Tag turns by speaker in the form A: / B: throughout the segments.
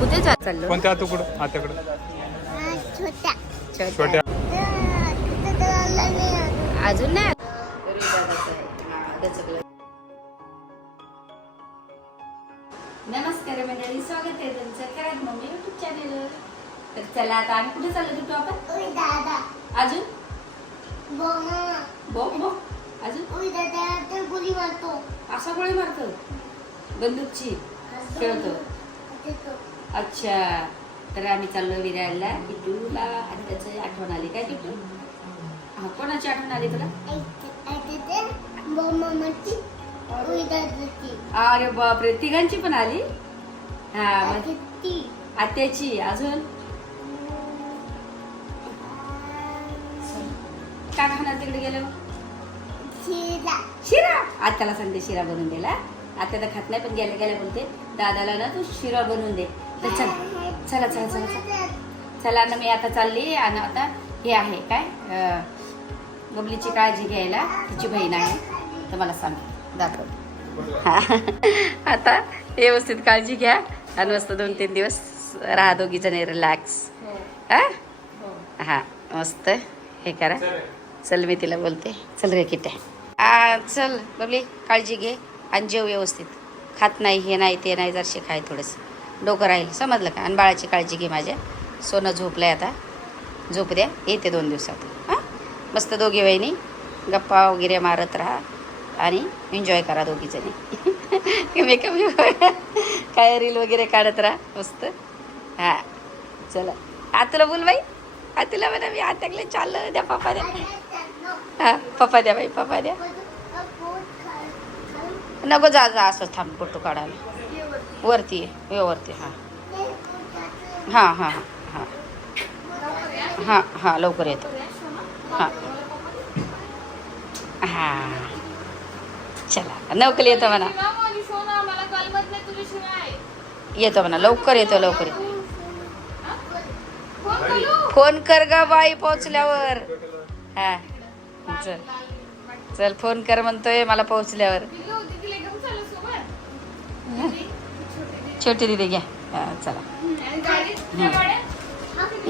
A: कुठे जा चाललो?
B: कोणत्या आतुकडं आत्याकडं.
C: छोट्या.
A: छोट्या.
B: छोट्या
A: अजून नाही? नमस्कार मंडळी स्वागत आहे तुमचं करत मम्मी युट्यूब चॅनेलवर तर चला आता आम्ही कुठे चाललो तुटू आपण?
C: दादा.
A: अजून?
C: बोमा.
A: बो बो. अजून?
C: गोळी मारतो.
A: असा गोळी मारतो. बंदूकची. खेळतो. अच्छा. तर आम्ही चाललो विरायला. किटूला आणि त्याची आठवण आली काय किटू हा कोणाची आठवण आली तुला? अरे बापरे तिघांची पण आली? हा आत्याची अजून? काय खाणार तिकडे गेलो?
C: शिरा.
A: शिरा? आत्याला सांगते शिरा बनवून दिला आत्या तर खात नाही पण गेल्या गेल्या बोलते. दादाला ना तू शिरा बनवून दे. तर चल चला चला चला चला. चला ना मी आता चालली आणि आता हे आहे काय अं, गबलीची काळजी घ्यायला. तिची बहीण आहे. तर मला सांग दाखव. हा. आता व्यवस्थित काळजी घ्या आणि मस्त दोन तीन दिवस राहा दोघी जण रिलॅक्स हा? हा. मस्त. हे करा. चल मी तिला बोलते. चल रे किट्या. आ चल बबली काळजी घे. आणि जेव व्यवस्थित. खात नाही हे नाही ते नाही जरशी खाय थोडंसं. डोकं राहील समजलं का? आणि बाळाची काळजी घे माझ्या. सोनं झोपलं आहे आता. झोप द्या येते दोन दिवसात. हां? मस्त दोघी वहिनी. गप्पा वगैरे मारत राहा आणि एन्जॉय करा दोघीजणी. मेकअप काय रील वगैरे काढत राहा मस्त. हां. चला. आतला बोल बाई. आतला म्हणा मी आत्याकडे चाललं. द्या पप्पा द्या. हां पप्पा द्या बाई पप्पा द्या. नको जा जा असं थांब फोटो काढायला. वरती आहे वरती हां हां हां हां. हां हां लवकर येतो. हां. हां. चला लवकर येतो म्हणा. येतो म्हणा लवकर येतो लवकर येतो. फोन कर ग बाई पोहोचल्यावर. हां. चल. चल फोन कर म्हणतोय मला पोहोचल्यावर. छोटी दिदी घ्या. चला.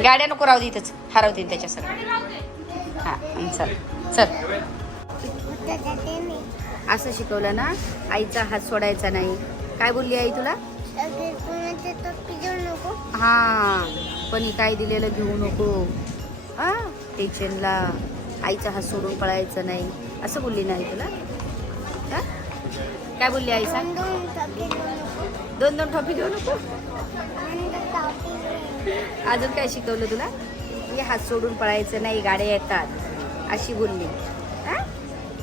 A: गाड्या नको राहू दे इथंच. हरवतील त्याच्या सगळं हां चल. चल. असं शिकवलं ना आईचा हात सोडायचा नाही. काय बोलली आई तुला? हां पण काय दिलेलं घेऊ नको. हा टेन्शनला आईचा हात सोडून पळायचं नाही. असं बोलली नाही तुला? काय बोलली आई सांग? दोन दोन टॉपिक घेऊ नको? अजून काय शिकवलं तुला? हे हात सोडून पळायचं नाही गाड्या येतात अशी बोलली. हा?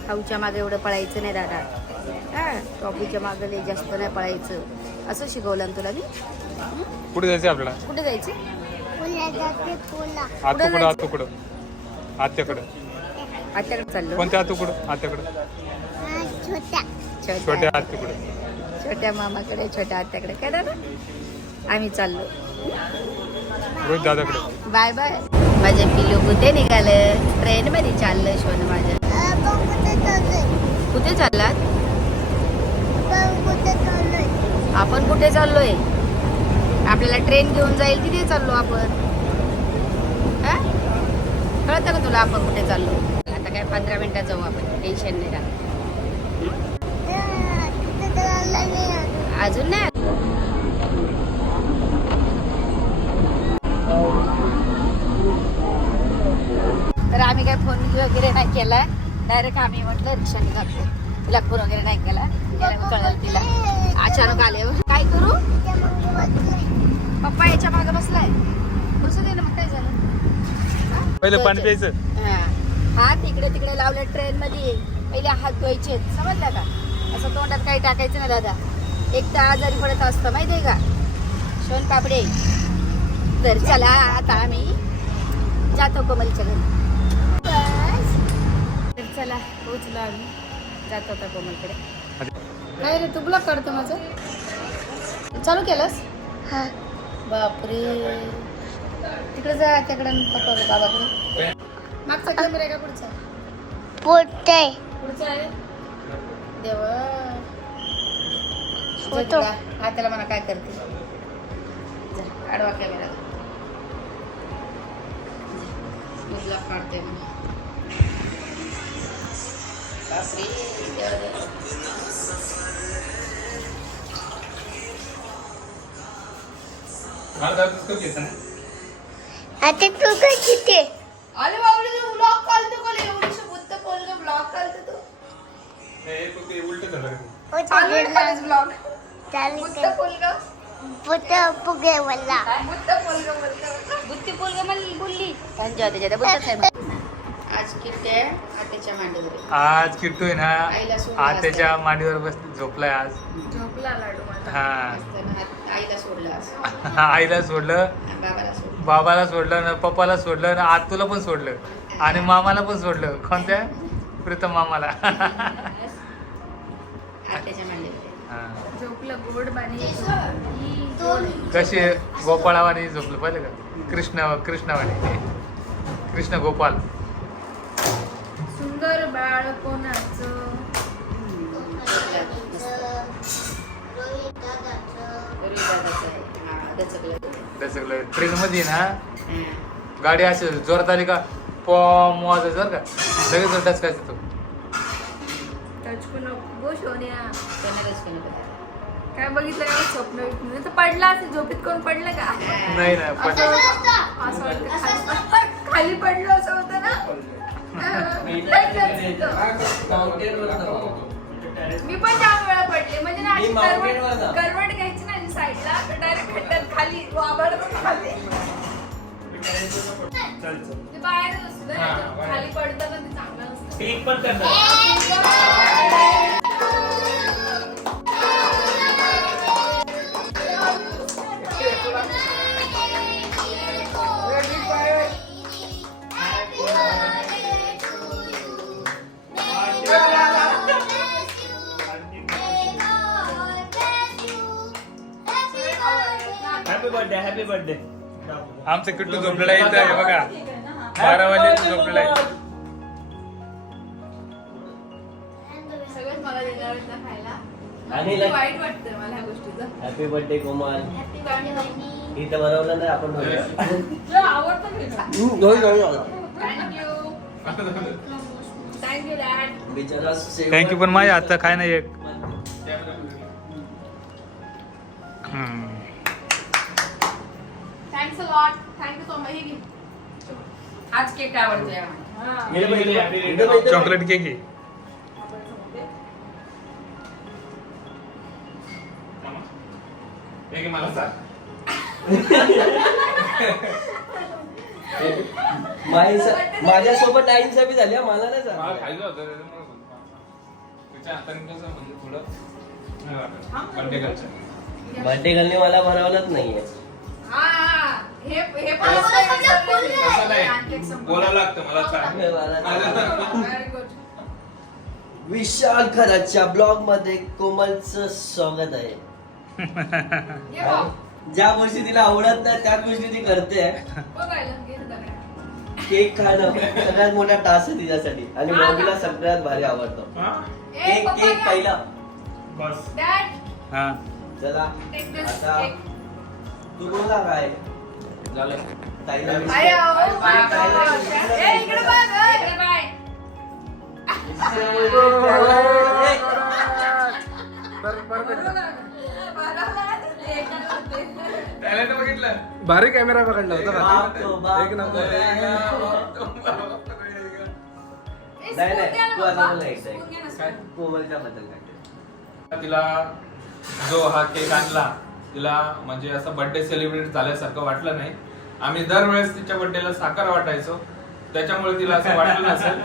A: खाऊच्या मागे एवढं पळायचं नाही दादा. हा? टॉपीच्या मागे लय जास्त नाही पळायचं. असं शिकवलं ना तुला मी?
B: कुठे जायचं आपल्याला?
A: कुठे जायचे?
B: आतुकडं आत्याकडं.
A: आत्याकडे चाललो.
B: कोणत्या आतुकडं? आत्याकडं.
C: छोट्या
B: आत्याकडं.
A: छोट्या मामाकडे छोट्या आत्याकडे. काय दादा? आम्ही चाललो.
B: रोहित दादाकडं.
A: Bye bye. माझे पिलू कुठे निघालं? ट्रेन मध्ये चाललं शोन माझ्या.
C: कुठे
A: चाललात?
C: आपण कुठे चाललोय?
A: आपल्याला ट्रेन घेऊन जाईल तिथे चाललो आपण? कळतं का तुला आपण कुठे चाललो? आता काय पंधरा मिनिटात जाऊ आपण. टेन्शन नाही राहत. अजून नाही. तर आम्ही काय फोन वगैरे नाही केला. डायरेक्ट आम्ही म्हटलं रिक्षाने जातो. तिला फोन वगैरे नाही केला. कळलं तिला. अचानक आले हो. काय करू? पप्पा याच्या मागे बसलाय. बसू दे ना मग काय झालं?
B: पहिलं पाणी. प्यायचं.
A: हा. हात इकडे तिकडे लावले ट्रेन मध्ये. पहिले हात धुवायचे. समजलं का? असं तोंडात काही टाकायचं नाही दादा. एक तर आजारी पडत असतं माहितीये का? सोन पापडे. तर चला आता आम्ही जातो कोमलच्या घरी. तर चला पोचलो आम्ही. जातो आता कोमलकडे. काय रे तू ब्लॉक काढतो माझं? चालू केलंस?
C: हा.
A: बापरे. तिकडे जा त्याकडे बाबाकडे. मागचा कॅमेरा आहे का पुढचा?
C: पोटे
A: पुढचा आहे? देवा. म्हणा काय करते? आडवा कॅमेरा. मुलगा काढते मग बापरे देवा देवा.
C: आता तू काय किती
A: अरे बाबरे तू ब्लॉग काढतो का एवढीशी बुत्त पोलग ब्लॉग काढतो तू
B: उलट झालं
A: चालू आहे खरंच ब्लॉग
C: चालू
A: बुत्त पोलग
C: पुत पुगे मला
A: बुत्त पोलग बोलतो. बुत्ती पोलग म्हणली बोलली. त्यांच्या त्याच्या बुत्तच आहे आज किती आहे आत्याच्या मांडीवर
B: आज किट्टू आहे
A: आईला
B: ना आत्याच्या मांडीवर बस झोपलाय आज.
A: झोपला लाडू माझा.
B: हा.
A: असताना आत- आईला सोडलं असं
B: आईला सोडलं.
A: बाबाला सोडलं.
B: बाबाला सोडलं ना पप्पाला सोडलं ना आतूला पण सोडलं. आणि मामाला पण सोडलं. कोणत्या? प्रीतम मामाला. हा.
D: झोपलं गोड बाणी
B: कशी गोपाळावानी झोपलं पाहिलं का? कृष्ण कृष्णावाणी कृष्ण गोपाल.
D: सुंदर बाळ कोणाचं.
A: हा.
B: ट्रेन मध्ये ना?
A: हा.
B: गाडी अशी जोरात आली का? पॉ वाजायचं बरं का? लगेच डचकायचं तो.
D: टचकू नको. काय बघितलं का स्वप्न बिप्न? तर पडला असेल झोपेत कोण पडलं का?
B: नाही
D: असं वाटतं खाली- खाली पडलो असं होतं ना. मी पण जाम वेळा पडले. म्हणजे ना अशी करवट करवट घ्यायची ना अशी साईडला डायरेक्ट खड्ड्यात खाली वाबड खाली. ते बाहेरच असतं ना, खाली पडतं ना ते चांगलं नसतं
E: हॅपी बर्थडे हॅपी बर्थडे
B: आमचं किट्टू झोपलेला आहे इथं बघा बारा वाजले झोपलेला आहे.
E: आणि
D: वाईट वाटतं मला ह्या गोष्टीचं.
E: Happy birthday Komal. इथं बनवलं नाही आपण
D: तुला आवडतं thank you thank you dad
E: बिचारा
B: थँक्यू पण माझ्या हातचा काय नाही एक. हम्म.
D: Thanks a lot thank you so much ही
A: आज केक
E: पहिले.
B: चॉकलेट केक आहे.
E: माईंचा- माझ्यासोबत आईंचा बी झाली हा, मला नाही बर्थडे मला नाहीये
D: हा हा. हे हे पण
F: बोलावं लागतं मला सांग
D: व्हेरी गुड
E: विशाल खराच्या ब्लॉगमध्ये कोमलचं स्वागत आहे. ज्या गोष्टी तिला आवडत नाही त्या गोष्टी ती करते. केक खाणं सगळ्यात मोठा टास्क आहे तिच्यासाठी. आणि मॉबीला सगळ्यात भारी आवडतो. Cake cake. पहिला.
F: बस.
B: हा.
E: चला. आता. तू बोला काय? ताईला
D: अरे,
E: विचार.
G: भारी कॅमेरा पकडला होता एक. नंबर
E: नाही, नाही, तू आता एकदा. कोमलच्या बद्दल काय?
F: तिला जो हा केक आणला तिला म्हणजे असं बर्थडे सेलिब्रेट झाल्यासारखं वाटलं नाही. आम्ही दरवेळेस तिच्या बर्थडेला साखर वाटायचो. त्याच्यामुळे तिला असं वाटलं नसेल.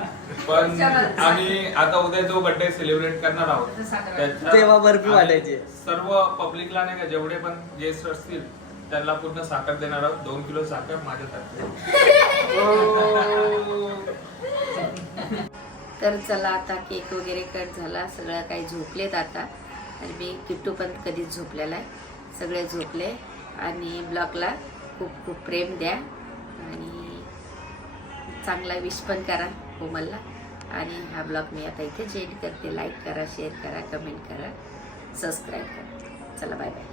F: पण आम्ही आता उद्या जो बर्थडे सेलिब्रेट करणार आहोत त्याच्या-
E: तेव्हा बर्फी
F: आम्ही
E: वाटायची.
F: सर्व पब्लिकला नाही का जेवढे पण गेस्ट असतील त्यांना पूर्ण साखर देणार आहोत. दोन किलो साखर माझ्यासाठी
A: तर चला आता केक वगैरे कट झाला. सगळं काही झोपलेत आता. आणि मी किट्टू पण कधीच झोपलेला आहे सगळे झोपले. आणि ब्लॉगला खूप खूप प्रेम द्या. आणि चांगला विश पण करा. कोमलला. आणि हा ब्लॉग मी आता इथे जेंड करते. लाईक करा शेअर करा कमेंट करा सबस्क्राईब करा. चला बाय बाय